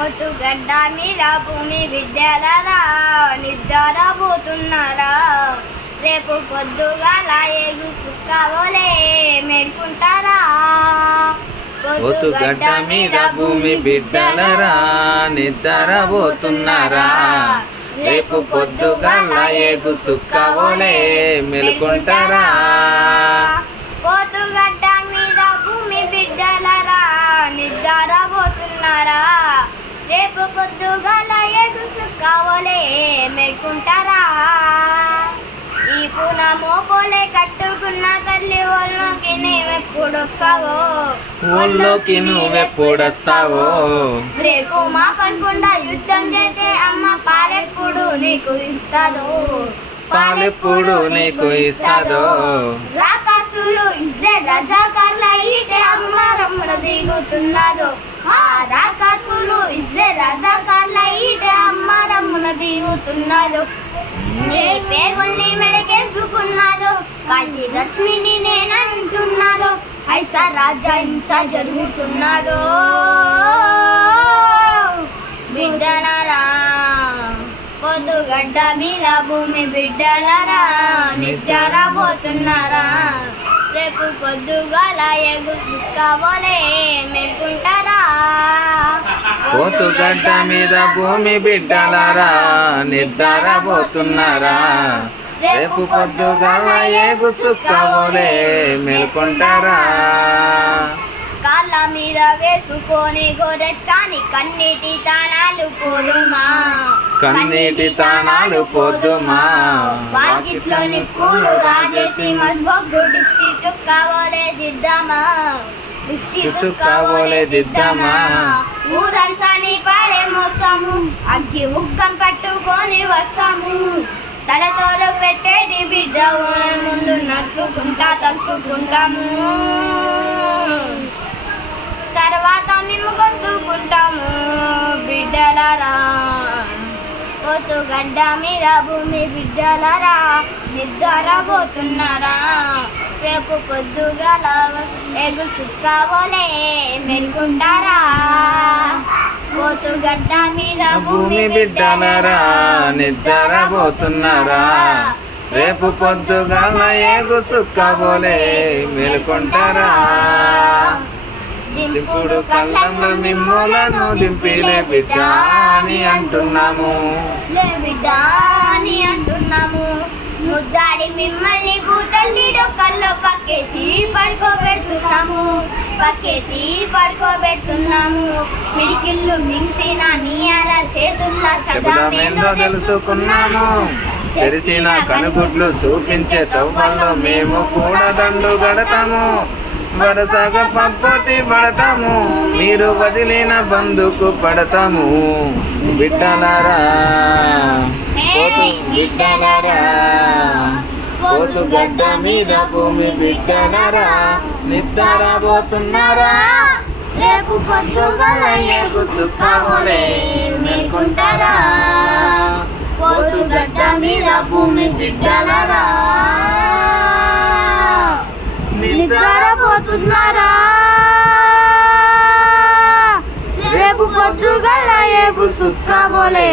పొద్దుగడ్డ మీద భూమి బిడ్డలరా నిద్రపోతున్నారా రేపు పొద్దుగాల ఏగు చుక్కవోలే మేల్కుంటారా పొద్దుగడ్డ మీద భూమి బిడ్డలరా నిద్రపోతున్నారా రేపు పొద్దుగాల ఏగు చుక్కవోలే మేల్కుంటారా పొద్దుగడ్డ మీద భూమి బిడ్డలరా నిద్రపోతున్నారా రేపు పొద్దుగాల ఏగు చుక్కవోలే మేల్కుంటారా ఈ పునమో పోలే కట్టుకున్న తల్లి ఒళ్ళోకి నువ్వెప్పుడొస్తావో ఊళ్ళోకి నువ్వెప్పుడొస్తావో రేపు మా పనుకుండా యుద్ధం చేసే అమ్మ పాలెప్పుడు నీకు ఇస్తాదో పాలెప్పుడు నీకు ఇస్తాదో రాకాసులు ఇజ్రాయెల్ రజాకార్ల ఈటే అమ్మ రమ్మడ దిగుతున్నదో ఆ రాకాసులు ఇజ్రాయెల్ రజాకార్ల ఈటే అమ్మ రమ్మడ దిగుతున్నదో నీ పేగుల్ని మెడకేసుకున్నాదో కాల్చి లక్ష్మిని నేనంటున్నాదో ఐసా రాజా హింస జరుగుతున్నదో బిడ్డలరా పొద్దుగడ్డ మీద భూమి బిడ్డలరా నిద్రపోతున్నారా రేపు పొద్దుగాల ఎగు చుక్కవోలే మేల్కుంటారా పొద్దుగడ్డ మీద భూమి బిడ్డలరా నిద్రపోతున్నారా రేపు పొద్దుగాల ఏగు చుక్కవోలే మేల్కొంటారా కాళ్ళ మీద వేసుకొని గోరెచ్చాని కన్నీటి తానాలు పోదుమా కన్నీటి తానాలు పోదుమా వాకిట్లోని పూలు రాజేసి మస్బొగ్గు దిష్టి చుక్కవోలే దిద్దామా చుక్కవోలే దిద్దామా ఊరంతా నీ పాడే మోస్తాము అగ్గి ఉగ్గం పట్టుకొని వస్తాము తలతోలు పెట్టేది బిడ్డ ఊరి ముందు నడుచుకుంటా తలుచుకుంటాము తర్వాత మేము కొట్టుకుంటాము బిడ్డలరా పొద్దుగడ్డ మీద భూమి బిడ్డలరా నిద్రపోతున్నారా రేపు పొద్దుగల ఎగు చుక్కవోలే మేల్కుంటారా పొద్దుగడ్డ మీద భూమి బిడ్డలరా నిద్రపోతున్నారా రేపు పొద్దుగాల ఏగు చుక్కవోలే మేల్కొంటారా ఇప్పుడు కళ్ళంలో మిమ్ములను దింపిలే బిడ్డ అని అంటున్నాము బిడ్డ అని అంటున్నాము ముద్దాడి మిమ్మల్ని భూతల్లి డొక్కల్లో పక్కేసి పడుకోబెడుతున్నాము మిడికిళ్ళు మించిన నీ అర చేతుల్లో శబ్దమేందో తెలుసుకున్నాము తెరిసిన కనుగుడ్లు చూపించే తవ్వల్లో మేము కూడా దండు గడతాము వరసగా పప్పతి పడతాము మీరు వదిలిన బందుకు పడతాము బిడ్డలారా బిడ్డలారా పొద్దుగడ్డ మీద భూమి బిడ్డలారా నిద్రపోతున్నారా రేపు పొద్దుగల ఎగు చుక్కవోలే మేల్కుంటారా పొద్దుగడ్డ మీద భూమి బిడ్డలరా నిద్రపోతున్నారా రేపు పొద్దుగల ఎగు చుక్కవోలే